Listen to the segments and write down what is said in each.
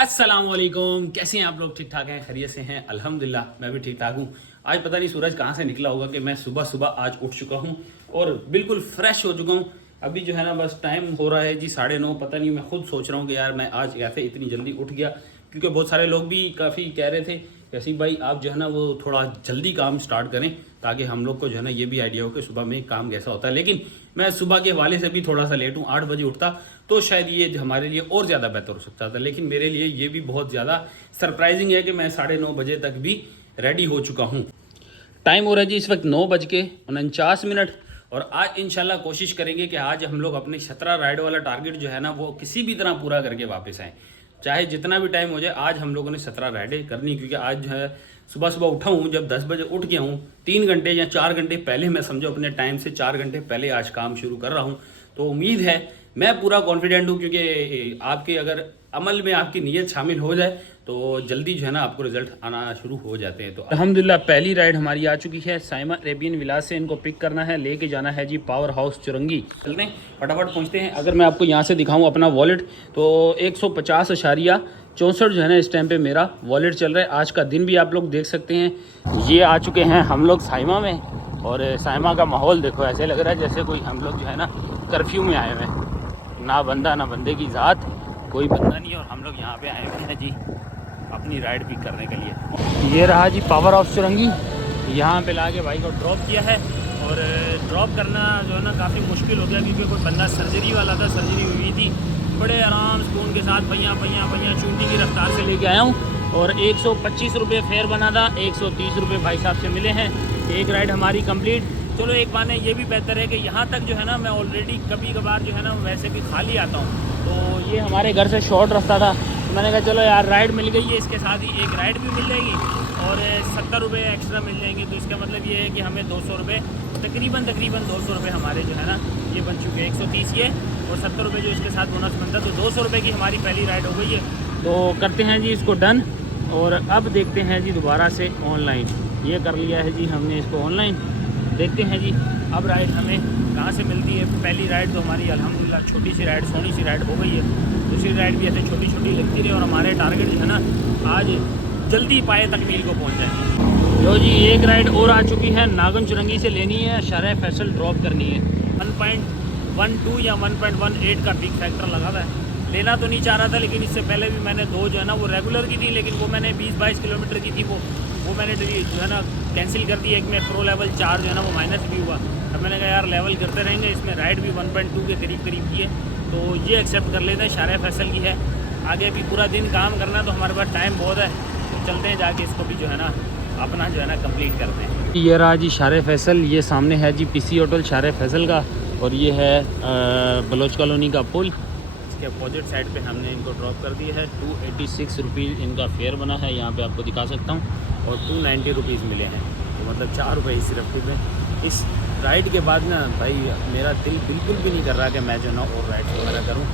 अस्सलाम वालेकुम। कैसे हैं आप लोग? ठीक ठाक हैं? खैरियत से हैं? अल्हम्दुलिल्लाह मैं भी ठीक ठाक हूँ। आज पता नहीं सूरज कहाँ से निकला होगा कि मैं सुबह सुबह आज उठ चुका हूँ और बिल्कुल फ्रेश हो चुका हूँ। अभी जो है ना बस टाइम हो रहा है जी 9:30। पता नहीं मैं खुद सोच रहा हूँ कि यार मैं आज कैसे इतनी जल्दी उठ गया, क्योंकि बहुत सारे लोग भी काफ़ी कह रहे थे कैसी भाई आप जो है ना वो थोड़ा जल्दी काम स्टार्ट करें ताकि हम लोग को जो है ना ये भी आइडिया हो कि सुबह में काम कैसा होता है। लेकिन मैं सुबह के हवाले से भी थोड़ा सा लेट हूँ। 8 बजे उठता तो शायद ये हमारे लिए और ज़्यादा बेहतर हो सकता था, लेकिन मेरे लिए ये भी बहुत ज़्यादा सरप्राइजिंग है कि मैं 9:30 बजे तक भी रेडी हो चुका हूँ। टाइम हो रहा है जी इस वक्त 9:49। और आज इंशाल्लाह कोशिश करेंगे कि आज हम लोग अपने 17 राइड वाला टारगेट जो है ना वो किसी भी तरह पूरा करके वापस आएँ। चाहे जितना भी टाइम हो जाए, आज हम लोगों ने 17 राइडें करनी, क्योंकि आज जो है सुबह सुबह उठा हूँ, जब 10 बजे उठ गया हूँ 3 घंटे या 4 घंटे पहले, मैं समझो अपने टाइम से 4 घंटे पहले आज काम शुरू कर रहा हूँ। तो उम्मीद है, मैं पूरा कॉन्फिडेंट हूँ, क्योंकि आपके अगर अमल में आपकी नीयत शामिल हो जाए तो जल्दी जो है ना आपको रिजल्ट आना शुरू हो जाते हैं। तो अल्हम्दुलिल्लाह पहली राइड हमारी आ चुकी है। साइमा अरेबियन विलास से इनको पिक करना है, लेके जाना है जी पावर हाउस चुरंगी। चलते हैं फटाफट पहुंचते हैं। अगर मैं आपको यहाँ से दिखाऊं अपना वॉलेट तो 150.64 जो है ना इस टाइम पे मेरा वॉलेट चल रहा है। आज का दिन भी आप लोग देख सकते हैं। ये आ चुके हैं हम लोग साइमा में, और साइमा का माहौल देखो, ऐसे लग रहा है जैसे कोई हम लोग जो है ना कर्फ्यू में आए हुए हैं। ना बंदा ना बंदे की ज़ात, कोई बंदा नहीं, और हम लोग यहाँ पे आए हुए हैं जी अपनी राइड पिक करने के लिए। ये रहा जी पावर हाउस चुरंगी। यहाँ पे ला के भाई को ड्रॉप किया है, और ड्रॉप करना जो है ना काफ़ी मुश्किल हो गया, क्योंकि कोई बंदा सर्जरी वाला था, सर्जरी हुई थी। बड़े आराम सुकून के साथ भैया चूंटी की रफ्तार से लेके आया हूँ, और 125 रुपये फेयर बना था, 130 रुपये भाई साहब से मिले हैं। एक राइड हमारी कंप्लीट। चलो एक बार ये भी बेहतर है कि यहाँ तक जो है ना मैं ऑलरेडी कभी कभार जो है ना वैसे भी खाली आता हूँ। तो ये हमारे घर से शॉर्ट रास्ता था, तो मैंने कहा चलो यार राइड मिल गई है, इसके साथ ही एक राइड भी मिल जाएगी और 70 रुपये एक्स्ट्रा मिल जाएंगे। तो इसका मतलब ये है कि हमें 200 रुपये तकरीबन 200 रुपये हमारे जो है ना ये बन चुके हैं। 130 ये और 70 रुपये जो इसके साथ बोनस बनता है, तो 200 रुपये की हमारी पहली राइड हो गई है। तो करते हैं जी इसको डन, और अब देखते हैं जी दोबारा से ऑनलाइन। ये कर लिया है जी हमने इसको ऑनलाइन। देखते हैं जी अब राइड हमें कहाँ से मिलती है। पहली राइड तो हमारी अल्हम्दुलिल्लाह छोटी सी राइड, सोनी सी राइड हो गई है। दूसरी राइड भी ऐसे छोटी छोटी लगती रही, और हमारे टारगेट जो है ना आज जल्दी पाए तकमील को पहुँच जाए। जो जी एक राइड और आ चुकी है, नागन चुरंगी से लेनी है, शरह फैसल ड्रॉप करनी है। 1.12 या 1.18 का पिक फैक्टर लगा था। लेना तो नहीं चाह रहा था, लेकिन इससे पहले भी मैंने 2 जो है ना वो रेगुलर की थी, लेकिन वो मैंने 20-22 किलोमीटर की थी, वो मैंने जो है ना कैंसिल कर दी। एक में प्रो लेवल 4 जो है ना वो माइनस भी हुआ। अब मैंने कहा यार लेवल करते रहेंगे, इसमें राइड भी 1.2 के करीब की है, तो ये एक्सेप्ट कर लेते हैं। शारह फैसल की है, आगे भी पूरा दिन काम करना है, तो हमारे पास टाइम बहुत है। तो चलते हैं जाके इसको भी जो है ना अपना जो है ना कंप्लीट करते हैं। ये रहा जी शारह फैसल, ये सामने है जी पीसी होटल शारह फैसल का, और ये है बलोच कॉलोनी का पुल। इसके अपोजिट साइड पे हमने इनको ड्रॉप कर दिया है। 286 रुपीज़ इनका फेयर बना है, यहाँ पे आपको दिखा सकता हूँ, और 290 रुपीज़ मिले हैं, तो मतलब 4 रुपये ही सिर्फ में। इस राइड के बाद ना भाई मेरा दिल बिल्कुल भी नहीं कर रहा कि मैं जो ना और राइड वगैरह करूँ।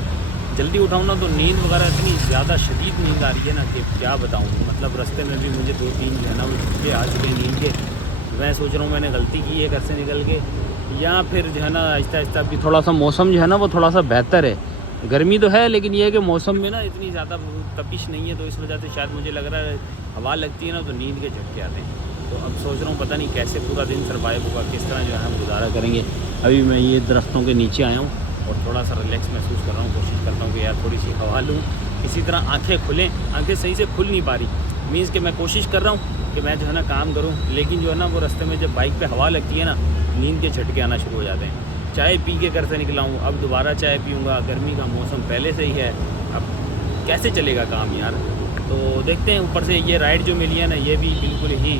जल्दी उठाऊँ ना तो नींद वगैरह इतनी ज़्यादा शदीद नींद आ रही है ना कि क्या बताऊँ। मतलब रास्ते में भी मुझे 2-3 जो है ना वो झटके आ चुके हैं नींद के। मैं सोच रहा हूँ मैंने गलती की है घर से निकल के, या फिर जो है ना आहिस्ता आहिस्ता भी थोड़ा सा मौसम जो है ना वो थोड़ा सा बेहतर है। गर्मी तो है, लेकिन ये है कि मौसम में ना इतनी ज़्यादा तपिश नहीं है, तो इस वजह से शायद मुझे लग रहा है हवा लगती है ना तो नींद के झटके आते हैं। तो अब सोच रहा हूँ पता नहीं कैसे पूरा दिन सर्वाइव होगा, किस तरह जो है हम गुजारा करेंगे। अभी मैं ये दरख्तों के नीचे आया हूँ और थोड़ा सा रिलैक्स महसूस कर रहा हूँ। कोशिश करता हूँ कि यार थोड़ी सी हवा लूँ, किसी तरह आंखें खुलें। आंखें सही से खुल नहीं पा रही, मीन्स कि मैं कोशिश कर रहा हूँ कि मैं जो है ना काम करूँ, लेकिन जो है ना वो रास्ते में जब बाइक पे हवा लगती है ना नींद के झटके आना शुरू हो जाते हैं। चाय पी के घर से निकला हूँ, अब दोबारा चाय पीऊँगा। गर्मी का मौसम पहले से ही है, अब कैसे चलेगा काम यार। तो देखते हैं। ऊपर से ये राइड जो मिली है ना ये भी बिल्कुल ही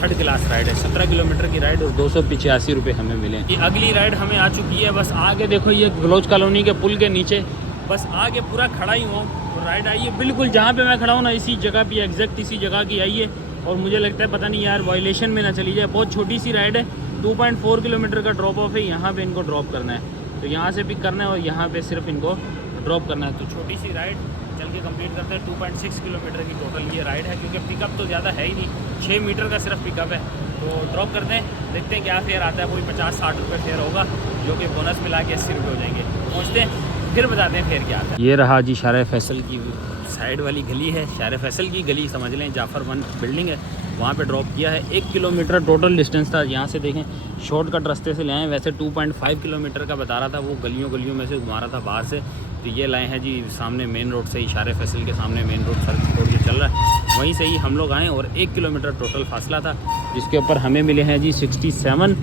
3rd क्लास राइड है। 17 किलोमीटर की राइड और 285 रुपये हमें मिले। ये अगली राइड हमें आ चुकी है, बस आगे देखो ये बलोच कॉलोनी के पुल के नीचे, बस आगे पूरा खड़ा ही हूँ और राइड आई है बिल्कुल जहाँ पे मैं खड़ा हूँ ना, इसी जगह पे एग्जैक्ट इसी जगह की आई है। और मुझे लगता है पता नहीं यार वायलेशन में ना चली जाए। बहुत छोटी सी राइड है, 2.4 किलोमीटर का ड्रॉप ऑफ है। यहाँ पे इनको ड्रॉप करना है, तो यहाँ से पिक करना है और यहाँ पे सिर्फ इनको ड्रॉप करना है। तो छोटी सी राइड चल के कंप्लीट करते हैं। 2.6 किलोमीटर की टोटल ये राइड है, क्योंकि पिकअप तो ज़्यादा है ही नहीं, 6 मीटर का सिर्फ पिकअप है। तो ड्रॉप करते हैं, देखते हैं क्या फेयर आता है। कोई 50-60 रुपये फेयर होगा, जो कि बोनस मिला के 80 रुपये हो जाएंगे। पहुँचते हैं फिर बताते हैं फिर क्या आता है। ये रहा जी शारे फैसल की साइड वाली गली है, शारे फैसल की गली समझ लें, जाफ़र वन बिल्डिंग है, वहाँ पे ड्रॉप किया है। 1 किलोमीटर टोटल डिस्टेंस था। यहाँ से देखें शॉर्टकट रास्ते से ले आए, वैसे 2.5 किलोमीटर का बता रहा था, वो गलियों में से घुमा रहा था बाहर से। तो ये लाए हैं जी सामने मेन रोड से ही, शारे फैसल के सामने मेन रोड सर्विस रोड ये चल रहा है, वहीं से ही हम लोग आए और 1 किलोमीटर टोटल फासला था, जिसके ऊपर हमें मिले हैं जी 67,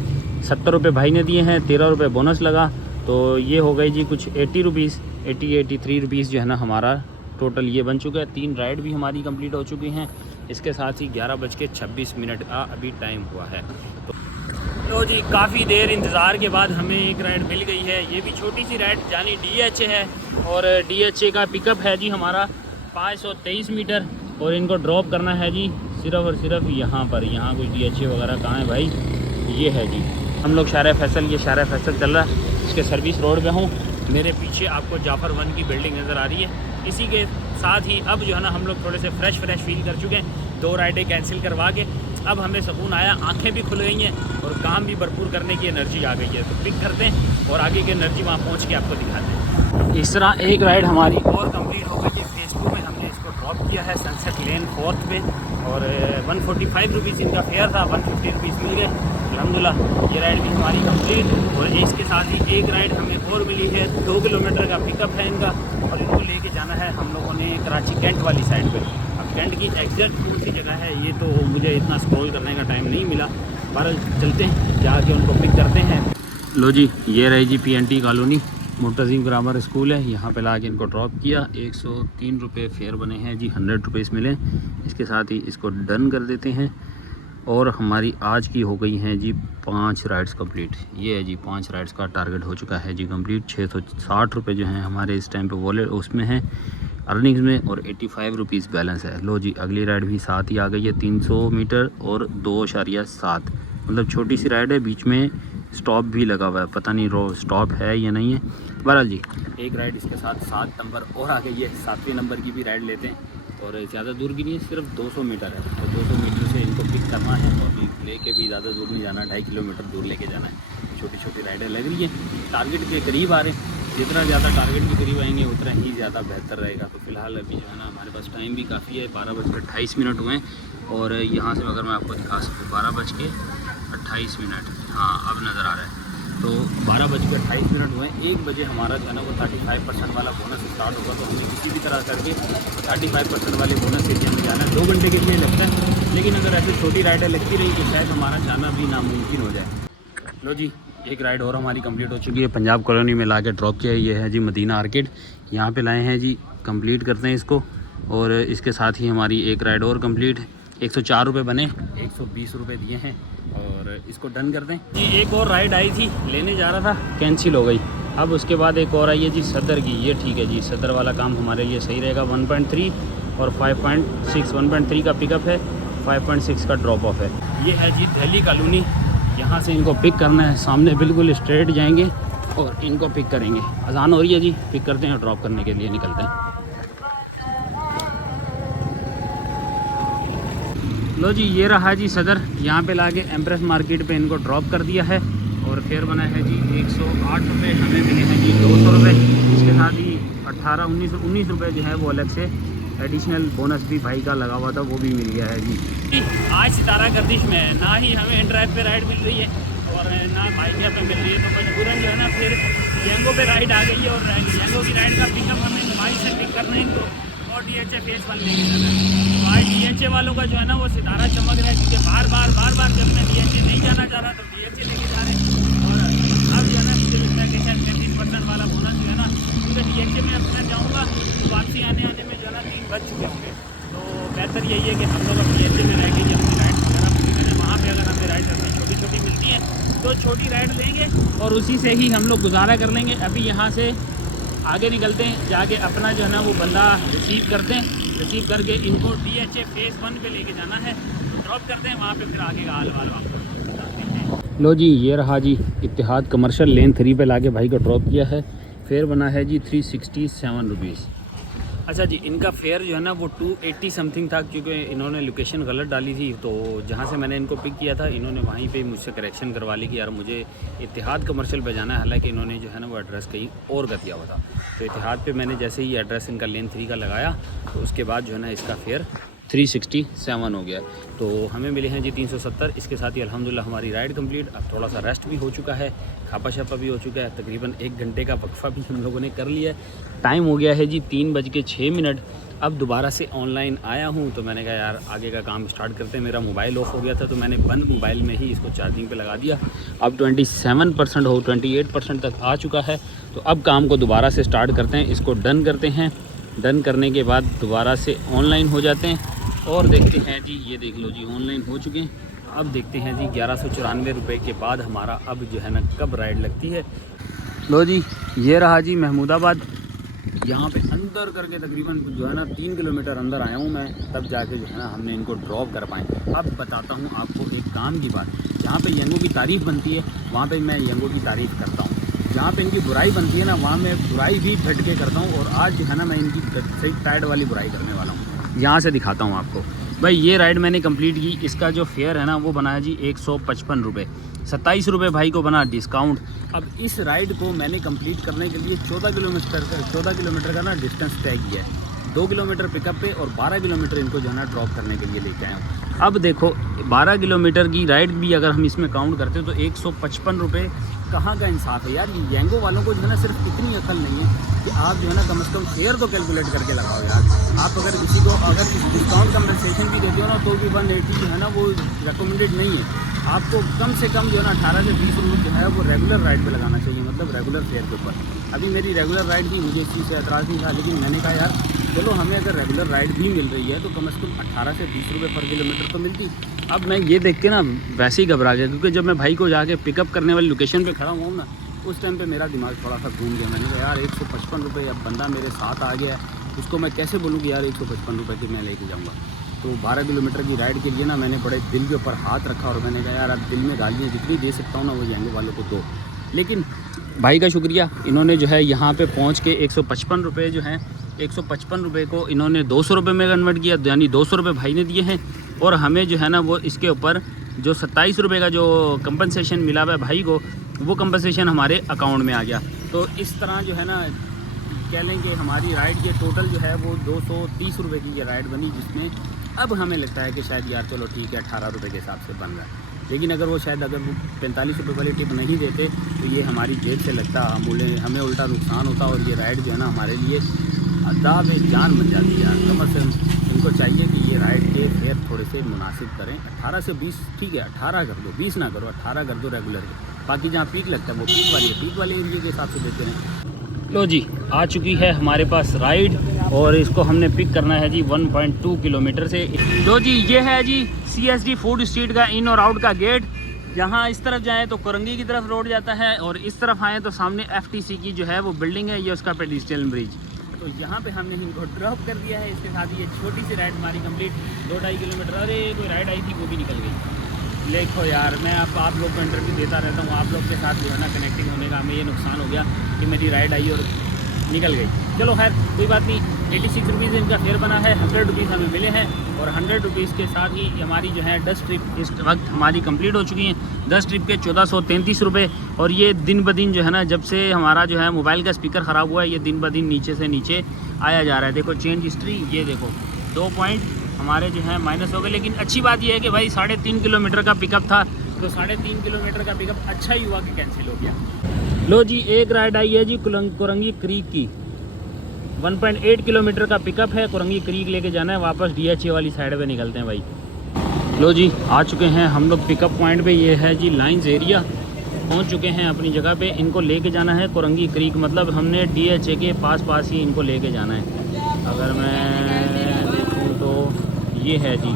70 रुपये भाई ने दिए हैं, 13 रुपये बोनस लगा, तो ये हो गई जी कुछ 80 रुपीज़, 83 रुपीज़ जो है ना हमारा टोटल ये बन चुका है। 3 राइड भी हमारी कंप्लीट हो चुकी हैं। इसके साथ ही 11:26 का अभी टाइम हुआ है। तो जी काफ़ी देर इंतज़ार के बाद हमें एक राइड मिल गई है। ये भी छोटी सी राइड यानी DHA है, और DHA का पिकअप है जी हमारा 523 मीटर, और इनको ड्रॉप करना है जी सिर्फ और सिर्फ यहाँ पर। यहाँ कोई DHA वगैरह कहाँ है भाई, ये है जी। हम लोग शारे फैसल, ये शारे फैसल चल रहा है, इसके सर्विस रोड पे हूँ। मेरे पीछे आपको जाफ़र वन की बिल्डिंग नज़र आ रही है। इसी के साथ ही अब जो है ना हम लोग थोड़े से फ्रेश फील कर चुके हैं। 2 राइडें कैंसिल करवा के अब हमें सुकून आया, आंखें भी खुल गई हैं और काम भी भरपूर करने की एनर्जी आ गई है। तो पिक करते हैं और आगे की एनर्जी वहाँ पहुँच के आपको दिखाते हैं। इस तरह एक राइड हमारी और कंप्लीट हो गई है। फेज़ 2 में हमने इसको ड्रॉप किया है सनसेट लेन 4th पे, और 145 रुपीज़ इनका फेयर था, 150 रुपीज़ मिल गए अल्हम्दुलिल्लाह। ये राइड भी हमारी कंप्लीट, और इसके साथ ही एक राइड हमें और मिली है। 2 किलोमीटर का पिकअप है इनका, और इनको लेके जाना है हम लोगों ने कराची कैंट वाली साइड पे। अब कैंट की एग्जैक्ट कौन सी जगह है ये तो मुझे इतना स्क्रॉल करने का टाइम नहीं मिला, पर चलते हैं जाके उनको पिक करते हैं। लो जी ये रही जी PNT कॉलोनी, मुर्तज़ीम ग्रामर स्कूल है, यहाँ पे ला के इनको ड्रॉप किया। 103 रुपये फेयर बने हैं जी, 100 रुपीज़ मिले। इसके साथ ही इसको डन कर देते हैं, और हमारी आज की हो गई हैं जी 5 राइड्स कंप्लीट। ये है जी 5 राइड्स का टारगेट हो चुका है जी कंप्लीट। 660 रुपये जो हैं हमारे इस टाइम पे वॉलेट उसमें हैं अर्निंग्स में, और 85 रुपीज़ बैलेंस है। लो जी अगली राइड भी साथ ही आ गई है, 300 मीटर और 2.7, मतलब छोटी सी राइड है, बीच में स्टॉप भी लगा हुआ है, पता नहीं रो स्टॉप है या नहीं है। बहरहाल जी एक राइड इसके साथ 7 नंबर और आ गई है, 7वें नंबर की भी राइड लेते हैं, और ज़्यादा दूर की नहीं है, सिर्फ 200 मीटर है, और 200 मीटर से इनको पिक करना है, और लेके भी ज़्यादा दूर नहीं जाना, 2.5 किलोमीटर दूर लेके जाना है। छोटी छोटी राइडें लग रही हैं, टारगेट के करीब आ रहे हैं। जितना ज़्यादा टारगेट के करीब आएंगे उतना ही ज़्यादा बेहतर रहेगा। तो फिलहाल अभी जो है ना हमारे पास टाइम भी काफ़ी है, 12:28 हुए हैं, और यहाँ से अगर मैं आपको दिखा सकूँ 12:28, हाँ अब नज़र आ रहा है। तो 12:28 हुए, 1 बजे हमारा जो है ना वो 35% वाला बोनस स्टार्ट होगा। तो हमें किसी भी तरह करके 35% वाले बोनस से हमें जाना है। 2 घंटे के लिए लगता है, लेकिन अगर ऐसी छोटी राइडें लगती रही तो शायद हमारा जाना भी नामुमकिन हो जाए। लो जी एक राइड और हमारी कंप्लीट हो चुकी है, पंजाब कॉलोनी में ला के ड्रॉप किया है। ये है जी मदीना आर्किड, यहाँ पे लाए हैं जी, कंप्लीट करते हैं इसको, और इसके साथ ही हमारी एक राइड और कंप्लीट। 104 रुपये बने, 120 रुपये दिए हैं, और इसको डन कर दें जी। एक और राइड आई थी, लेने जा रहा था, कैंसिल हो गई। अब उसके बाद एक और आई है जी सदर की, ये ठीक है जी, सदर वाला काम हमारे लिए सही रहेगा। 1.3 और 5.6, 1.3 का पिकअप है, 5.6 का ड्रॉप ऑफ है। ये है जी दिल्ली कॉलोनी, यहाँ से इनको पिक करना है, सामने बिल्कुल स्ट्रेट जाएंगे और इनको पिक करेंगे। अजान हो रही है जी, पिक करते हैं और ड्रॉप करने के लिए निकलते हैं। लो जी ये रहा जी सदर, यहाँ पे लाके एम्प्रेस मार्केट पे इनको ड्रॉप कर दिया है, और फेयर बना है जी 108 रुपये, हमें मिले हैं जी 200 रुपये। इसके साथ ही 19 रुपये जो है वो अलग से एडिशनल बोनस भी भाई का लगा हुआ था, वो भी मिल गया है जी। आज सितारा गर्दिश में है, ना ही हमें इन ड्राइव पे राइड मिल रही है और ना भाई पे मिल रही है, तो मजबूरन जो है ना फिर जेंगो पे राइड आ गई है, और जेंगो की राइड का पिकअप हमें भाई से पिक करना है इनको, और DHA फेस 1 लेके जाना है। भाई DHA वालों का जो है ना वो सितारा चमक रहा है, क्योंकि बार बार जब मैं DHA नहीं जाना चाह रहा तो DHA लेके जा रहे हैं, और अब जो है ना मुझे 33% वाला बोनस जो है ना, क्योंकि DHA में अब मैं जाऊँगा तो वापसी आने में जो है ना 3 बज चुके होंगे। तो बेहतर यही है कि हम लोग अपनी DHA में रह गई अपनी राइड वगैरह पूरी करें। वहाँ पर अगर हमें राइड करनी छोटी मिलती है तो छोटी राइड लेंगे और उसी से ही हम लोग गुजारा कर लेंगे। अभी यहाँ से आगे निकलते हैं, जाके अपना जो है ना वो बंदा रिसीव करते हैं, रिसीव करके इनको DHA फेज़ 1 पे लेके जाना है, तो ड्रॉप करते हैं वहाँ पे, फिर आगे का हाल वाल आपको। लो जी ये रहा जी इत्तेहाद कमर्शियल लेन 3 पे लाके भाई को ड्रॉप किया है। फेयर बना है जी 367 रुपीज़। अच्छा जी, इनका फेयर जो है ना वो 280 समथिंग था, क्योंकि इन्होंने लोकेशन गलत डाली थी। तो जहाँ से मैंने इनको पिक किया था, इन्होंने वहीं पे मुझसे करेक्शन करवा ली कि यार मुझे इत्तेहाद कमर्शियल पे जाना है। हालांकि इन्होंने जो है ना वो एड्रेस कहीं और का दिया हुआ था। तो इत्तेहाद पे मैंने जैसे ही एड्रेस इनका लेन 3 का लगाया, तो उसके बाद जो है ना इसका फेयर 367 हो गया। तो हमें मिले हैं जी 370। इसके साथ ही अल्हम्दुलिल्लाह हमारी राइड कंप्लीट। अब थोड़ा सा रेस्ट भी हो चुका है, खापा शापा भी हो चुका है, तकरीबन 1 घंटे का वक्फा भी हम लोगों ने कर लिया है। टाइम हो गया है जी 3:06। अब दोबारा से ऑनलाइन आया हूँ, तो मैंने कहा यार आगे का काम स्टार्ट करते हैं। मेरा मोबाइल ऑफ हो गया था, तो मैंने बंद मोबाइल में ही इसको चार्जिंग पे लगा दिया। अब 27% हो 28% तक आ चुका है। तो अब काम को दोबारा से स्टार्ट करते हैं, इसको डन करते हैं। डन करने के बाद दोबारा से ऑनलाइन हो जाते हैं और देखते हैं जी। ये देख लो जी, ऑनलाइन हो चुके हैं। अब देखते हैं जी 1194 रुपये के बाद हमारा अब जो है ना कब राइड लगती है। लो जी, ये रहा जी महमूदाबाद। यहाँ पे अंदर करके तकरीबन जो है ना 3 किलोमीटर अंदर आया हूँ मैं, तब जाके जो है ना हमने इनको ड्रॉप कर पाए। अब बताता हूँ आपको एक काम की बात। जहाँ पे यंगो की तारीफ़ बनती है, वहाँ पे मैं यंगो की तारीफ़ करता हूँ। जहाँ पे इनकी बुराई बनती है ना, वहाँ मैं बुराई भी डट के करता हूँ। और आज जो है ना मैं इनकी सही टाइड वाली बुराई करने वाला हूँ। यहाँ से दिखाता हूँ आपको भाई। ये राइड मैंने कंप्लीट की। इसका जो फेयर है ना वो बना है जी 155 रुपये। 27 रुपये भाई को बना डिस्काउंट। अब इस राइड को मैंने कंप्लीट करने के लिए 14 किलोमीटर का ना डिस्टेंस तय किया है। 2 किलोमीटर पिकअप पे और 12 किलोमीटर इनको जो है ना ड्रॉप करने के लिए लेके आया हूँ। अब देखो 12 किलोमीटर की राइड भी अगर हम इसमें काउंट करते हो तो 155 रुपये कहाँ का इंसाफ है यार। यंगो वालों को जो है ना सिर्फ इतनी अकल नहीं है कि आप जो है ना कम से कम फेयर तो कैलकुलेट करके लगाओ यार। आप अगर किसी को अगर डिस्काउंट कंपनसेशन भी देते हो ना, तो भी 180 जो है ना वो रिकमेंडेड नहीं है। आपको कम से कम जो है ना 18 से 20 रुपये जो है वो रेगुलर राइड पे लगाना चाहिए, मतलब रेगुलर फेयर के ऊपर। अभी मेरी रेगुलर राइड थी, मुझे इस चीज़ से एतराज़ नहीं था, लेकिन मैंने कहा यार चलो हमें अगर रेगुलर राइड भी मिल रही है तो कम से कम 18 से 20 रुपये पर किलोमीटर तो मिलती। अब मैं ये देख के ना वैसे ही घबरा गया, क्योंकि जब मैं भाई को जाके पिकअप करने वाली लोकेशन पे खड़ा हुआ ना, उस टाइम पे मेरा दिमाग थोड़ा सा घूम गया। मैंने कहा यार 155 रुपये, अब बंदा मेरे साथ आ गया है, उसको मैं कैसे बोलूँ कि यार 155 रुपये की मैं लेके जाऊँगा। तो 12 किलोमीटर की राइड के लिए ना मैंने बड़े दिल के ऊपर हाथ रखा और मैंने कहा यार अब दिल में गालियाँ जितनी दे सकता हूँ ना वो यंगो वालों को दो। लेकिन भाई का शुक्रिया, इन्होंने जो है यहाँ पे पहुँच के 155 रुपये जो हैं 155 रुपये को इन्होंने 200 रुपये में कन्वर्ट किया, यानी 200 रुपये भाई ने दिए हैं। और हमें जो है ना वो इसके ऊपर जो 27 रुपये का जो कंपनसेशन मिला हुआ है भाई को, वो कंपनसेशन हमारे अकाउंट में आ गया। तो इस तरह जो है ना कह लें कि हमारी राइड के टोटल जो है वो 230 रुपये की ये राइड बनी, जिसमें अब हमें लगता है कि शायद यार चलो ठीक है 18 रुपये के हिसाब से बन रहा है। लेकिन अगर वो 45 रुपये वाली टिप नहीं देते तो ये हमारी जेब से लगता, हमें उल्टा नुकसान होता और ये राइड जो है ना हमारे लिए अदाब जान बन जाती है यार। कम से कम इनको चाहिए कि ये राइड के फेयर थोड़े से मुनासिब करें। 18 से 20 ठीक है, 18 कर दो, 20 ना करो, 18 कर दो रेगुलर के। बाकी जहाँ पीक लगता है वो पीक वाली है, पीक वाले एरिया के हिसाब से देते हैं। लो जी, आ चुकी है हमारे पास राइड और इसको हमने पिक करना है जी 1.2 किलोमीटर से। लो जी, ये है जी CSD फूड स्ट्रीट का इन और आउट का गेट। यहाँ इस तरफ जाएँ तो कोरंगी की तरफ रोड जाता है और इस तरफ आएँ तो सामने FTC की जो है वो बिल्डिंग है, ये उसका पेडिस्ट्रियल ब्रिज। तो यहाँ पे हमने इनको ड्रॉप कर दिया है। इसके साथ ये छोटी सी राइड हमारी कंप्लीट 2-2.5 किलोमीटर। अरे कोई राइड आई थी वो भी निकल गई। देखो यार, मैं अब आप लोग को इंटरव्यू देता रहता हूँ, आप लोग के साथ जो है ना कनेक्टिंग होने का हमें ये नुकसान हो गया कि मेरी राइड आई और निकल गई। चलो खैर कोई बात नहीं। 86 रुपीज़ इनका फेयर बना है, 100 रुपीज़ हमें मिले हैं और 100 रुपीज़ के साथ ही हमारी जो है 10 ट्रिप इस वक्त हमारी कंप्लीट हो चुकी हैं। 10 ट्रिप के 1433 रुपये। और ये दिन ब दिन जो है ना, जब से हमारा जो है मोबाइल का स्पीकर ख़राब हुआ है, ये दिन ब दिन नीचे से नीचे आया जा रहा है। देखो चेंज हिस्ट्री, ये देखो 2 पॉइंट हमारे जो है माइनस हो गए। लेकिन अच्छी बात यह है कि भाई 3.5 किलोमीटर का पिकअप था, तो 3.5 किलोमीटर का पिकअप अच्छा ही हुआ कि कैंसिल हो गया। लो जी, एक राइड आई है जी कोरंगी क्रीक की। 1.8 किलोमीटर का पिकअप है, कोरंगी क्रीक लेके जाना है, वापस DHA वाली साइड पे निकलते हैं भाई। लो जी, आ चुके हैं हम लोग पिकअप पॉइंट पे। ये है जी लाइंस एरिया, पहुंच चुके हैं अपनी जगह पे। इनको लेके जाना है कोरंगी क्रीक, मतलब हमने DHA के पास ही इनको लेके जाना है। अगर मैं देखूँ तो ये है जी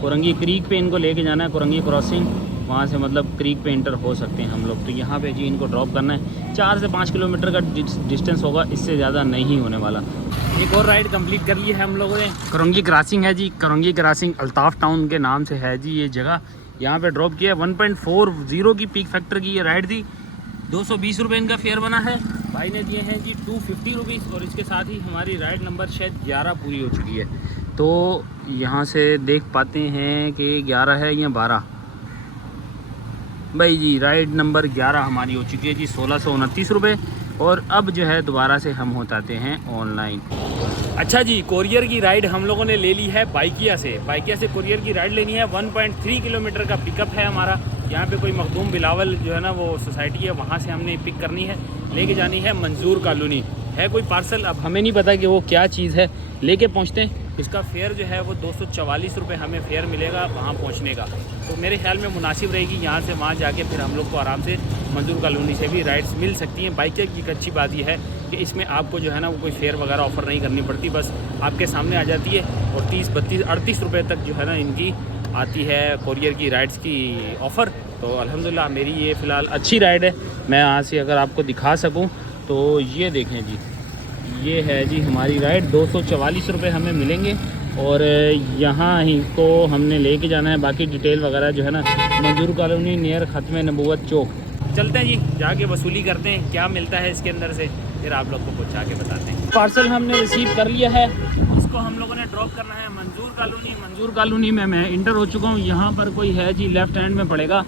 कोरंगी क्रीक पे इनको लेके जाना है, कोरंगी क्रॉसिंग, वहाँ से मतलब क्रीक पे इंटर हो सकते हैं हम लोग। तो यहाँ पे जी इनको ड्रॉप करना है। 4 से 5 किलोमीटर का डिस्टेंस होगा, इससे ज़्यादा नहीं होने वाला। एक और राइड कंप्लीट कर ली है हम लोगों ने। कोरंगी क्रॉसिंग है जी, कोरंगी क्रॉसिंग अल्ताफ़ टाउन के नाम से है जी ये जगह। यहाँ पे ड्रॉप किया है। 1.40 की पीक फैक्टर की ये राइड थी। 220 रुपये इनका फेयर बना है। भाई ने दिए हैं जी 250 रुपीज़ और इसके साथ ही हमारी राइड नंबर शायद 11 पूरी हो चुकी है। तो यहाँ से देख पाते हैं कि 11 है या 12। भाई जी राइड नंबर 11 हमारी हो चुकी है जी 1629 रुपये। और अब जो है दोबारा से हम होताते हैं ऑनलाइन। अच्छा जी, कोरियर की राइड हम लोगों ने ले ली है बाइकिया से। बाइकिया से कोरियर की राइड लेनी है। 1.3 किलोमीटर का पिकअप है हमारा। यहाँ पे कोई मखदूम बिलावल जो है ना वो सोसाइटी है, वहाँ से हमने पिक करनी है, लेके जानी है मंजूर कॉलोनी। है कोई पार्सल, अब हमें नहीं पता कि वो क्या चीज़ है, लेके पहुँचते हैं। इसका फेयर जो है वो 244 रुपये हमें फेयर मिलेगा वहाँ पहुँचने का। तो मेरे ख्याल में मुनासिब रहेगी। यहाँ से वहाँ जाके फिर हम लोग को आराम से मंजूर कॉलोनी से भी राइड्स मिल सकती हैं। बाइक की एक अच्छी बात यह है कि इसमें आपको जो है ना वो कोई फेयर वगैरह ऑफ़र नहीं करनी पड़ती, बस आपके सामने आ जाती है। और 30, 32, 38 रुपये तक जो है ना इनकी आती है कोरियर की राइड्स की ऑफ़र। तो अल्हम्दुलिल्लाह मेरी ये फ़िलहाल अच्छी राइड है। मैं यहाँ से अगर आपको दिखा सकूँ तो ये देखें जी, ये है जी हमारी राइड। 244 रुपये हमें मिलेंगे और यहाँ ही को हमने लेके जाना है। बाकी डिटेल वगैरह जो है ना मंजूर कॉलोनी नियर ख़त्म नबूवत चौक। चलते हैं जी, जाके वसूली करते हैं क्या मिलता है इसके अंदर से, फिर आप लोग को पहुँचा के बताते हैं। पार्सल हमने रिसीव कर लिया है, इसको हम लोगों ने ड्रॉप करना है मंजूर कॉलोनी। मंजूर कॉलोनी में मैं इंटर हो चुका हूँ। यहाँ पर कोई है जी, लेफ़्ट हैंड में पड़ेगा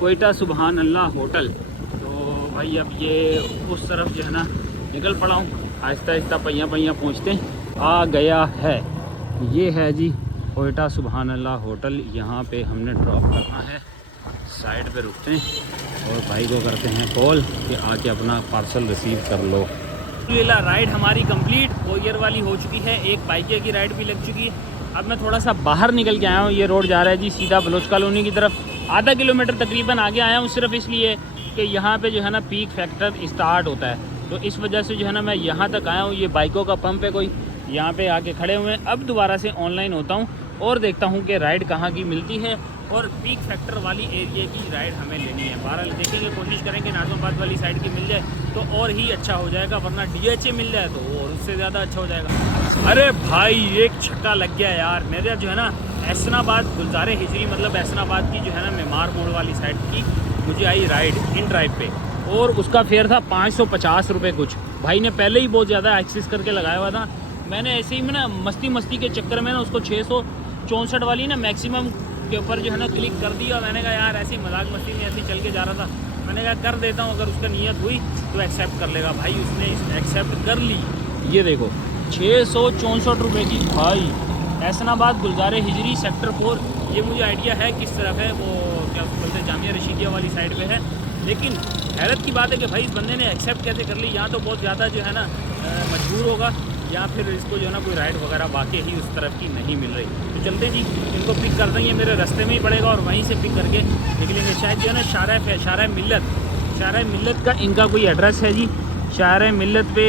कोयटा सुबहान अल्लाह होटल। तो भाई अब ये उस तरफ जो है ना निकल पड़ा हूँ, आहिस्ता आहिस्ता पहिया पहुँचते आ गया है। ये है जी कोयटा सुबहान अल्लाह होटल। यहाँ पे हमने ड्रॉप करना है, साइड पे रुकते हैं और भाई को करते हैं कॉल कि आके अपना पार्सल रिसीव कर लो। राइड हमारी कंप्लीट कोरियर वाली हो चुकी है। एक बाइकिया की राइड भी लग चुकी है। अब मैं थोड़ा सा बाहर निकल के आया हूँ। ये रोड जा रहा है जी सीधा बलोच कॉलोनी की तरफ। आधा किलोमीटर तकरीबन आगे आया हूँ, सिर्फ इसलिए कि यहाँ पे जो है ना पीक फैक्टर स्टार्ट होता है, तो इस वजह से जो है ना मैं यहाँ तक आया हूँ। ये बाइकों का पंप है कोई, यहाँ पे आके खड़े हुए हैं। अब दोबारा से ऑनलाइन होता हूँ और देखता हूँ कि राइड कहाँ की मिलती है और पीक फैक्टर वाली एरिया की राइड हमें लेनी है। बहरहाल देखेंगे, कोशिश करेंगे नाज़िमाबाद वाली साइड की मिल जाए तो और ही अच्छा हो जाएगा, वरना DHA मिल जाए तो और उससे ज़्यादा अच्छा हो जाएगा। अरे भाई एक छक्का लग गया यार मेरा, जो है ना एहसनाबाद गुलज़ारे हिजरी मतलब एहसनाबाद की जो है ना मेमार मोड़ वाली साइड की मुझे आई राइड इन ड्राइव पे, और उसका फेयर था 550 रुपये कुछ। भाई ने पहले ही बहुत ज़्यादा एक्सेस करके लगाया हुआ था। मैंने ऐसे ही में ना मस्ती के चक्कर में ना उसको 664 वाली ना मैक्सिमम के ऊपर जो है ना क्लिक कर दिया। मैंने कहा यार ऐसी मजाक मस्ती में ऐसे चल के जा रहा था, मैंने कहा कर देता हूँ, अगर उसका नीयत हुई तो एक्सेप्ट कर लेगा। भाई उसने एक्सेप्ट कर ली। ये देखो 664 रुपये की भाई, एहसनाबाद गुलज़ारे हिजरी सेक्टर 4। ये मुझे आइडिया है किस तरफ है, वो क्या बोलते हैं जामिया रशीदिया वाली साइड पे है। लेकिन हैरत की बात है कि भाई इस बंदे ने एक्सेप्ट कैसे कर ली। यहाँ तो बहुत ज़्यादा जो है ना मजबूर होगा, या फिर इसको जो है ना कोई राइड वगैरह वाकई ही उस तरफ की नहीं मिल रही। तो चलते जी, इनको पिक कर देंगे, मेरे रास्ते में ही पड़ेगा और वहीं से पिक करके निकलेंगे। शायद जो है ना शारा मिल्लत का इनका कोई एड्रेस है जी। शारा मिल्लत पे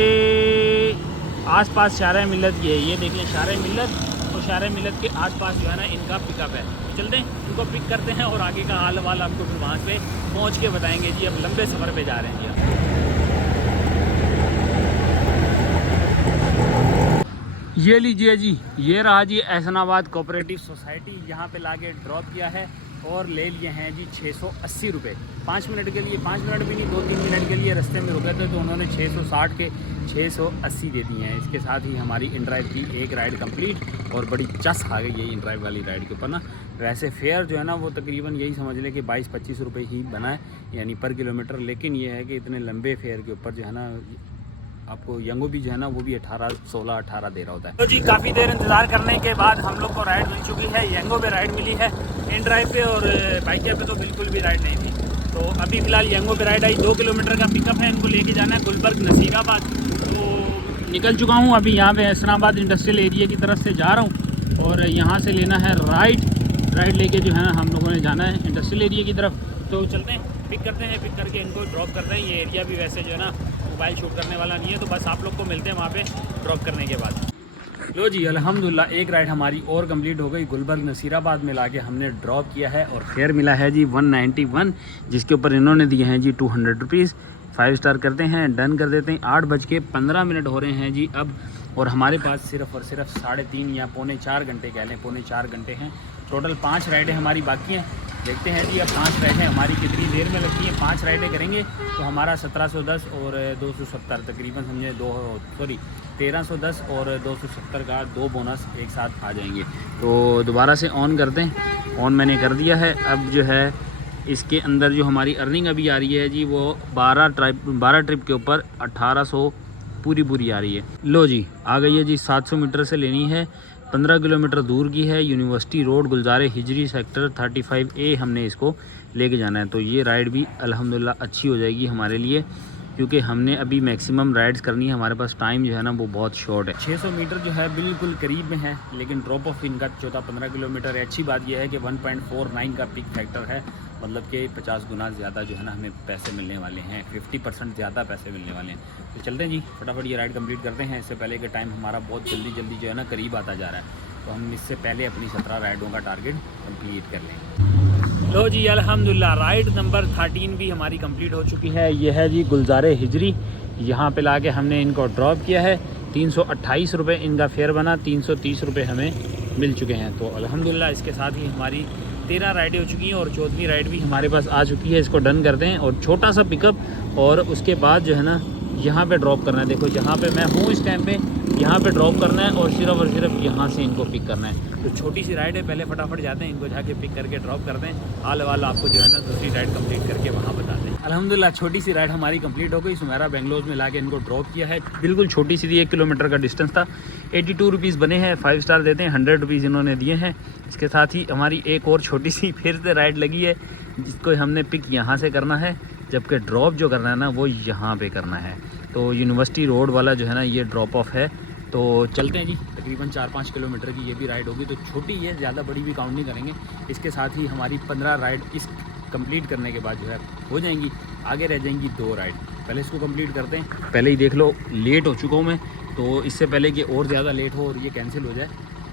आसपास शारा मिल्लत ये है, ये देखिए शारा मिल्लत, और शारा मिल्लत के आसपास जो है ना इनका पिकअप है। चलते हैं इनको पिक करते हैं और आगे का हाल वाल आपको फिर वहाँ पे पहुँच के बताएंगे जी। अब लंबे सफ़र पे जा रहे हैं जी। ये लीजिए जी, ये रहा जी एहसनाबाद कोऑपरेटिव सोसाइटी। यहाँ पे लाके ड्रॉप किया है और ले लिए हैं जी 680 रुपये। 5 मिनट के लिए, 5 मिनट भी नहीं 2-3 मिनट के लिए रास्ते में रुके थे, तो उन्होंने 660 के 680 दे दिए हैं। इसके साथ ही हमारी इन ड्राइव की एक राइड कंप्लीट और बड़ी चस आ गई है इन ड्राइव वाली राइड के ऊपर ना। वैसे फेयर जो है ना वो तकरीबन यही समझ लें कि 22-25 रुपये ही बना है, यानी पर किलोमीटर। लेकिन ये है कि इतने लंबे फेयर के ऊपर जो है ना आपको यंगो भी जो है ना वो भी 16-18 दे रहा होता है। तो जी काफ़ी देर इंतज़ार करने के बाद हम लोग को राइड मिल चुकी है। यंगो पे राइड मिली है इन ड्राइव पे, और बाइकिया पे तो बिल्कुल भी राइड नहीं थी। तो अभी फ़िलहाल यंगो पे राइड आई। 2 किलोमीटर का पिकअप है, इनको लेके जाना है गुलबर्ग नसीराबाद। तो निकल चुका हूँ अभी यहाँ पे एहसनाबाद इंडस्ट्रियल एरिया की तरफ से जा रहा हूँ, और यहाँ से लेना है राइड लेके जो है ना हम लोगों ने जाना है इंडस्ट्रियल एरिया की तरफ। तो चलते हैं, पिक करते हैं, पिक करके इनको ड्रॉप करते हैं। ये एरिया भी वैसे जो है ना मोबाइल शूट करने वाला नहीं है, तो बस आप लोग को मिलते हैं वहाँ पे ड्रॉप करने के बाद। लो जी अल्हम्दुलिल्लाह एक राइड हमारी और कंप्लीट हो गई। गुलबर्ग नसीराबाद में लाके हमने ड्रॉप किया है और फेयर मिला है जी 191, जिसके ऊपर इन्होंने दिए हैं जी 200 रुपीज़। 5 स्टार करते हैं, डन कर देते हैं। 8:15 हो रहे हैं जी अब, और हमारे पास सिर्फ और सिर्फ 3.5 या 3.25 घंटे कह लें, 3.25 घंटे हैं। टोटल 5 राइडें हमारी बाकी हैं। देखते हैं जी अब 5 राइडें हमारी कितनी देर में लगती हैं। 5 राइडें करेंगे तो हमारा 1710 और 270 तकरीबन समझे 1310 और 270 का 2 बोनस एक साथ आ जाएंगे। तो दोबारा से ऑन कर दें। ऑन मैंने कर दिया है। अब जो है इसके अंदर जो हमारी अर्निंग अभी आ रही है जी वो 12 ट्रिप के ऊपर 1800 पूरी आ रही है। लो जी आ गई है जी। 700 मीटर से लेनी है, 15 किलोमीटर दूर की है। यूनिवर्सिटी रोड गुलज़ारे हिजरी सेक्टर 35A हमने इसको लेके जाना है। तो ये राइड भी अल्हम्दुलिल्लाह अच्छी हो जाएगी हमारे लिए, क्योंकि हमने अभी मैक्सिमम राइड्स करनी है। हमारे पास टाइम जो है ना वो बहुत शॉर्ट है। 600 मीटर जो है बिल्कुल करीब में है, लेकिन ड्रॉप ऑफ इनका 14-15 किलोमीटर है। अच्छी बात यह है कि 1.49 का पिक फैक्टर है, मतलब कि 50 गुना ज़्यादा जो है ना हमें पैसे मिलने वाले हैं, 50% ज़्यादा पैसे मिलने वाले हैं। तो चलते हैं जी फटाफट ये राइड कंप्लीट करते हैं। इससे पहले कि टाइम हमारा बहुत जल्दी जो है ना करीब आता जा रहा है, तो हम इससे पहले अपनी 17 राइडों का टारगेट कंप्लीट कर लेंगे। लो जी अल्हम्दुलिल्लाह राइड नंबर 13 भी हमारी कंप्लीट हो चुकी है। ये है जी गुलज़ारे हिजरी। यहाँ पे लाके हमने इनको ड्रॉप किया है। 328 रुपये इनका फेयर बना, 330 रुपये हमें मिल चुके हैं। तो अल्हम्दुलिल्लाह इसके साथ ही हमारी 13 राइडें हो चुकी हैं और 14वीं राइड भी हमारे पास आ चुकी है। इसको डन करते हैं और छोटा सा पिकअप और उसके बाद जो है ना यहाँ पे ड्रॉप करना है। देखो जहाँ पे मैं हूँ इस टाइम पे, यहाँ पे ड्रॉप करना है और सिर्फ यहाँ से इनको पिक करना है। तो छोटी सी राइड है, पहले फटाफट जाते हैं, इनको जाके पिक करके ड्रॉप करते हैं। हाल वाला आपको जो है ना दूसरी राइड कंप्लीट करके वहाँ बताते हैं। अल्हम्दुलिल्लाह छोटी सी राइड हमारी कंप्लीट हो गई। सुमेरा बेंगलोर में लाके इनको ड्रॉप किया है। बिल्कुल छोटी सी 1 किलोमीटर का डिस्टेंस था। 82 रुपीज़ बने हैं, 5 स्टार देते हैं, 100 रुपीज़ इन्होंने दिए हैं। इसके साथ ही हमारी एक और छोटी सी फिर से राइड लगी है, जिसको हमने पिक यहाँ से करना है, जबकि ड्रॉप जो करना है ना वो यहाँ पे करना है। तो यूनिवर्सिटी रोड वाला जो है ना ये ड्रॉप ऑफ है। तो चलते हैं जी, तकरीबन 4-5 किलोमीटर की ये भी राइड होगी। तो छोटी है, ज़्यादा बड़ी भी काउंट नहीं करेंगे। इसके साथ ही हमारी 15 राइड इस कंप्लीट करने के बाद जो है हो जाएंगी। आगे रह जाएंगी 2 राइड। पहले इसको कंप्लीट करते हैं। पहले ही देख लो लेट हो चुका हूँ मैं, तो इससे पहले कि और ज़्यादा लेट हो और ये कैंसिल हो जाए,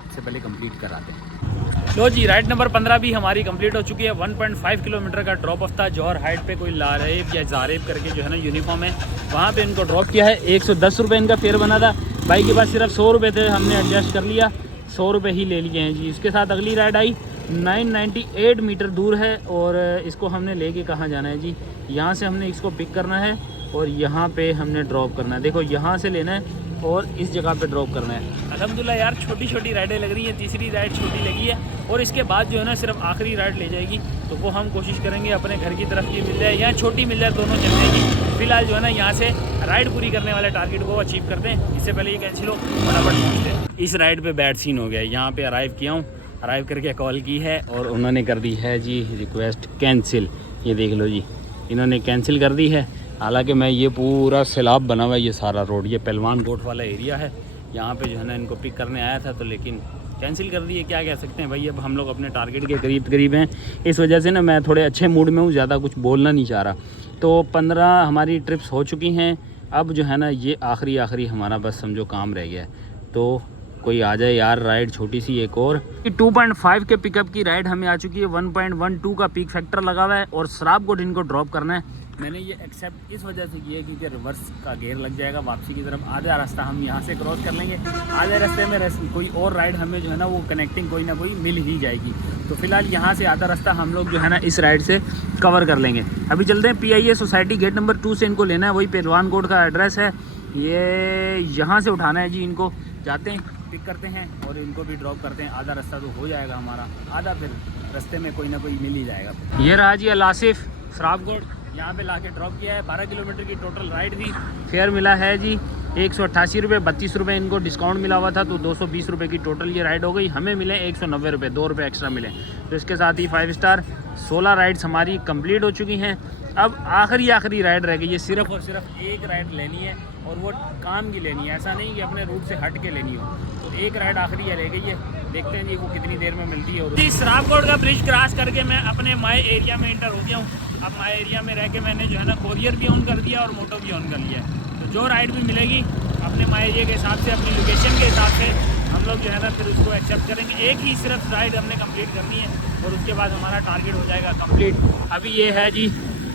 इससे पहले कंप्लीट कराते हैं। लो जी राइड नंबर 15 भी हमारी कंप्लीट हो चुकी है। 1.5 किलोमीटर का ड्रॉप ऑफ था। जौहर हाइट पे कोई लारेब या जारेब करके जो है ना यूनिफॉर्म है, वहाँ पे इनको ड्रॉप किया है। 110 रुपये इनका फेयर बना था। भाई के पास सिर्फ 100 रुपये थे, हमने एडजस्ट कर लिया, 100 रुपये ही ले लिए हैं जी। इसके साथ अगली राइड आई 998 मीटर दूर है और इसको हमने लेके कहाँ जाना है जी, यहाँ से हमने इसको पिक करना है और यहाँ पे हमने ड्रॉप करना है। देखो यहाँ से लेना है और इस जगह पे ड्रॉप करना है। अल्हम्दुलिल्लाह यार छोटी राइडें लग रही हैं। तीसरी राइड छोटी लगी है और इसके बाद जो है ना सिर्फ आखिरी राइड ले जाएगी, तो वो हम कोशिश करेंगे अपने घर की तरफ ये मिल जाए या छोटी मिल जाए, दोनों चल जाएगी। फिलहाल जो है ना यहाँ से राइड पूरी करने वाले टारगेट को अचीव करते हैं। इससे पहले ये कैंसिल हो, फटाफट पहुँचते हैं। इस राइड पे बैड सीन हो गया। यहाँ पे अराइव किया हूँ, अराइव करके कॉल की है और उन्होंने कर दी है जी रिक्वेस्ट कैंसिल। ये देख लो जी, इन्होंने कैंसिल कर दी है। हालांकि मैं ये पूरा सैलाब बना हुआ है, ये सारा रोड, ये पहलवान कोट वाला एरिया है, यहाँ पे जो है ना इनको पिक करने आया था, तो लेकिन कैंसिल कर दिए। क्या कह सकते हैं भाई, अब हम लोग अपने टारगेट के करीब हैं। इस वजह से ना मैं थोड़े अच्छे मूड में हूँ, ज़्यादा कुछ बोलना नहीं चाह रहा। तो 15 हमारी ट्रिप्स हो चुकी हैं। अब जो है ना ये आखिरी हमारा बस समझो काम रह गया है। तो कोई आ जाए यार राइड छोटी सी एक और। 2.5 के पिकअप की राइड हमें आ चुकी है। 1.12 का पीक फैक्टर लगा हुआ है और सराबकोट इनको ड्रॉप करना है। मैंने ये एक्सेप्ट इस वजह से किया है क्योंकि रिवर्स का गेयर लग जाएगा वापसी की तरफ। आधा रास्ता हम यहाँ से क्रॉस कर लेंगे, आधे रास्ते में कोई और राइड हमें जो है ना वो कनेक्टिंग कोई ना कोई मिल ही जाएगी। तो फिलहाल यहाँ से आधा रास्ता हम लोग जो है ना इस राइड से कवर कर लेंगे। अभी चलते हैं PIA सोसाइटी गेट नंबर 2 से इनको लेना है। वही पहलवान कोट का एड्रेस है, ये यहाँ से उठाना है जी। इनको जाते हैं, पिक करते हैं और इनको भी ड्रॉप करते हैं। आधा रास्ता तो हो जाएगा हमारा, आधा फिर रास्ते में कोई ना कोई मिल ही जाएगा। ये रहा जी अलासिफ सराबकोट, यहाँ पे लाके ड्रॉप किया है। 12 किलोमीटर की टोटल राइड थी। फेयर मिला है जी 188 रुपये, 32 रुपये इनको डिस्काउंट मिला हुआ था, तो 220 रुपये की टोटल ये राइड हो गई। हमें मिले 190 रुपये, 2 रुपये एक्स्ट्रा मिले। तो इसके साथ ही 5 स्टार 16 राइड्स हमारी कंप्लीट हो चुकी हैं। अब आखिरी राइड रह गई है। सिर्फ और सिर्फ एक राइड लेनी है और वो काम की लेनी है, ऐसा नहीं कि अपने रूट से हट के लेनी हो। तो एक राइड आखिरी रह गई है, देखते हैं जी वो कितनी देर में मिलती है। और सराबकोट का ब्रिज क्रॉस करके मैं अपने माई एरिया में इंटर हो गया हूँ। अब माई एरिया में रह के मैंने जो है ना कोरियर भी ऑन कर दिया और मोटो भी ऑन कर लिया है। तो जो राइड भी मिलेगी अपने माई एरिया के हिसाब से, अपनी लोकेशन के हिसाब से हम लोग जो है ना फिर उसको एक्सेप्ट करेंगे। एक ही सिर्फ राइड हमने कंप्लीट करनी है और उसके बाद हमारा टारगेट हो जाएगा कंप्लीट। अभी ये है जी,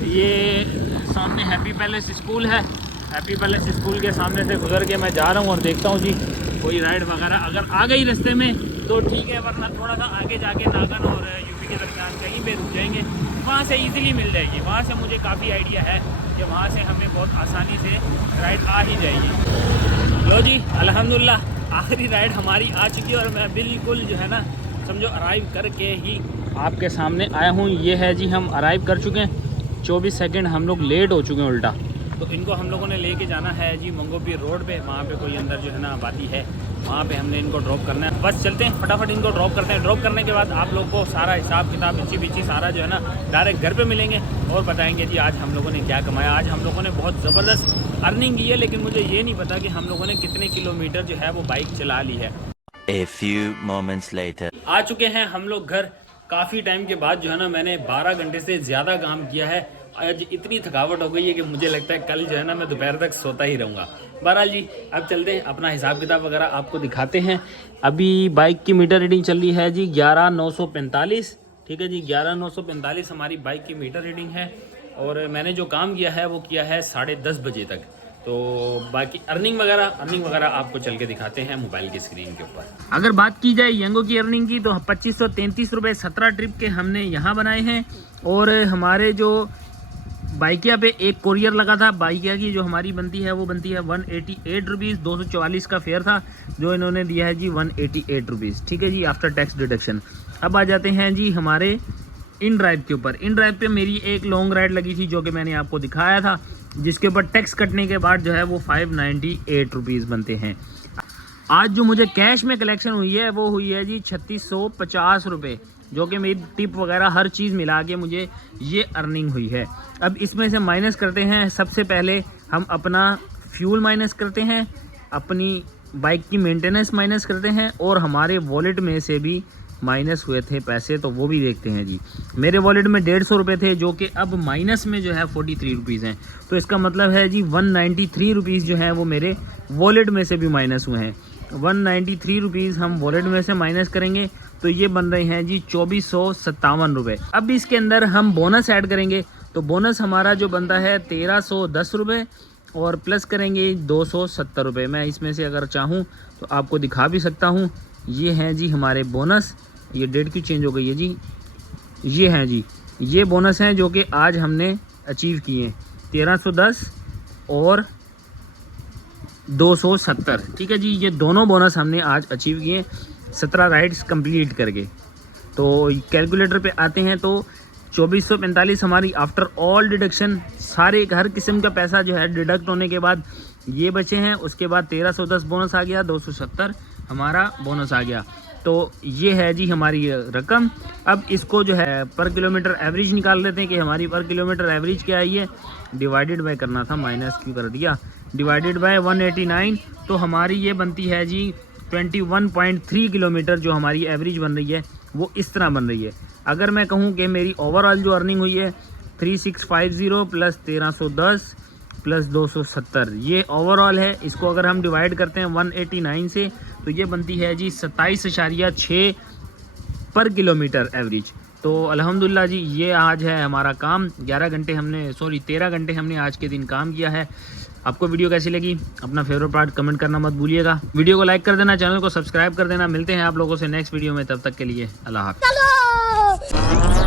ये सामने हैप्पी पैलेस स्कूल है। हैप्पी पैलेस स्कूल के सामने से गुजर के मैं जा रहा हूँ और देखता हूँ जी कोई राइड वगैरह अगर आ गई रास्ते में तो ठीक है, वरना थोड़ा सा आगे जाके नागन और यूपी के दरमियान कहीं पे रुक जाएंगे, वहाँ से इजीली मिल जाएगी। वहाँ से मुझे काफ़ी आइडिया है कि वहाँ से हमें बहुत आसानी से राइड आ ही जाएगी। लो जी अल्हम्दुलिल्लाह आखिरी राइड हमारी आ चुकी है और मैं बिल्कुल जो है ना समझो अराइव करके ही आपके सामने आया हूँ। ये है जी हम अराइव कर चुके हैं, 24 सेकंड हम लोग लेट हो चुके हैं उल्टा। तो इनको हम लोगों ने लेके जाना है जी मंगोपीर रोड पे, वहाँ पे कोई अंदर जो है ना आबादी है, वहाँ पे हमने इनको ड्रॉप करना है। बस चलते हैं फटाफट इनको ड्रॉप करते हैं। ड्रॉप करने के बाद आप लोग को सारा हिसाब किताब इच्छी बिच्छी सारा जो है ना डायरेक्ट घर पे मिलेंगे और बताएंगे जी आज हम लोगों ने क्या कमाया। आज हम लोगों ने बहुत ज़बरदस्त अर्निंग की है, लेकिन मुझे ये नहीं पता कि हम लोगों ने कितने किलोमीटर जो है वो बाइक चला ली है। A few moments later. आ चुके हैं हम लोग घर। काफ़ी टाइम के बाद जो है ना मैंने 12 घंटे से ज़्यादा काम किया है। आज इतनी थकावट हो गई है कि मुझे लगता है कल जो है ना मैं दोपहर तक सोता ही रहूँगा। बहरहाल जी अब चलते हैं, अपना हिसाब किताब वगैरह आपको दिखाते हैं। अभी बाइक की मीटर रीडिंग चल रही है जी 11,945। ठीक है जी 11,945 हमारी बाइक की मीटर रीडिंग है और मैंने जो काम किया है वो किया है 10:30 बजे तक। तो बाकी अर्निंग वगैरह आपको चल के दिखाते हैं मोबाइल की स्क्रीन के ऊपर। अगर बात की जाए यंगो की अर्निंग की तो 2533 रुपये 17 ट्रिप के हमने यहाँ बनाए हैं। और हमारे जो बाइकिया पे एक कोरियर लगा था, बाइकिया की जो हमारी बनती है वो बनती है 188 रुपीज़। 244 का फेयर था जो इन्होंने दिया है जी 188 रुपीज़। ठीक है जी आफ्टर टैक्स डिडक्शन। अब आ जाते हैं जी हमारे इन ड्राइव के ऊपर। इन ड्राइव पे मेरी एक लॉन्ग राइड लगी थी जो कि मैंने आपको दिखाया था, जिसके ऊपर टैक्स कटने के बाद जो है वो 598 रुपीज़ बनते हैं। आज जो मुझे कैश में कलेक्शन हुई है वो हुई है जी 3650 रुपये, जो कि मेरी टिप वगैरह हर चीज़ मिला के मुझे ये अर्निंग हुई है। अब इसमें से माइनस करते हैं। सबसे पहले हम अपना फ्यूल माइनस करते हैं, अपनी बाइक की मेंटेनेंस माइनस करते हैं और हमारे वॉलेट में से भी माइनस हुए थे पैसे, तो वो भी देखते हैं जी। मेरे वॉलेट में 150 रुपये थे जो कि अब माइनस में जो है 43 रुपीज़ हैं। तो इसका मतलब है जी 193 रुपीज़ जो है वो मेरे वॉलेट में से भी माइनस हुए हैं। 193 रुपीज़ हम वॉलेट में से माइनस करेंगे तो ये बन रहे हैं जी 2457 रुपये। अब इसके अंदर हम बोनस ऐड करेंगे तो बोनस हमारा जो बनता है 1310 रुपये और प्लस करेंगे 270 रुपये। मैं इसमें से अगर चाहूँ तो आपको दिखा भी सकता हूँ। ये हैं जी हमारे बोनस। ये डेट क्यों चेंज हो गई है जी, ये हैं जी ये बोनस हैं जो कि आज हमने अचीव किए 1310 और 270। ठीक है जी ये दोनों बोनस हमने आज अचीव किए 17 राइड्स कंप्लीट करके। तो कैलकुलेटर पे आते हैं तो 2445 हमारी आफ्टर ऑल डिडक्शन, सारे हर किस्म का पैसा जो है डिडक्ट होने के बाद ये बचे हैं। उसके बाद 1310 बोनस आ गया, 270 हमारा बोनस आ गया। तो ये है जी हमारी रकम। अब इसको जो है पर किलोमीटर एवरेज निकाल लेते हैं कि हमारी पर किलोमीटर एवरेज क्या है। ये डिवाइडेड बाय करना था, माइनस क्यों कर दिया, डिवाइडेड बाय 189। तो हमारी ये बनती है जी 21.3 किलोमीटर। जो हमारी एवरेज बन रही है वो इस तरह बन रही है। अगर मैं कहूँ कि मेरी ओवरऑल जो अर्निंग हुई है 3650 प्लस 1310 प्लस 270 ये ओवरऑल है। इसको अगर हम डिवाइड करते हैं 189 से तो ये बनती है जी 27.6 पर किलोमीटर एवरेज। तो अल्हम्दुलिल्लाह जी ये आज है हमारा काम। 13 घंटे हमने आज के दिन काम किया है। आपको वीडियो कैसी लगी, अपना फेवरेट पार्ट कमेंट करना मत भूलिएगा। वीडियो को लाइक कर देना, चैनल को सब्सक्राइब कर देना। मिलते हैं आप लोगों से नेक्स्ट वीडियो में, तब तक के लिए अल्लाह हाफ़िज़।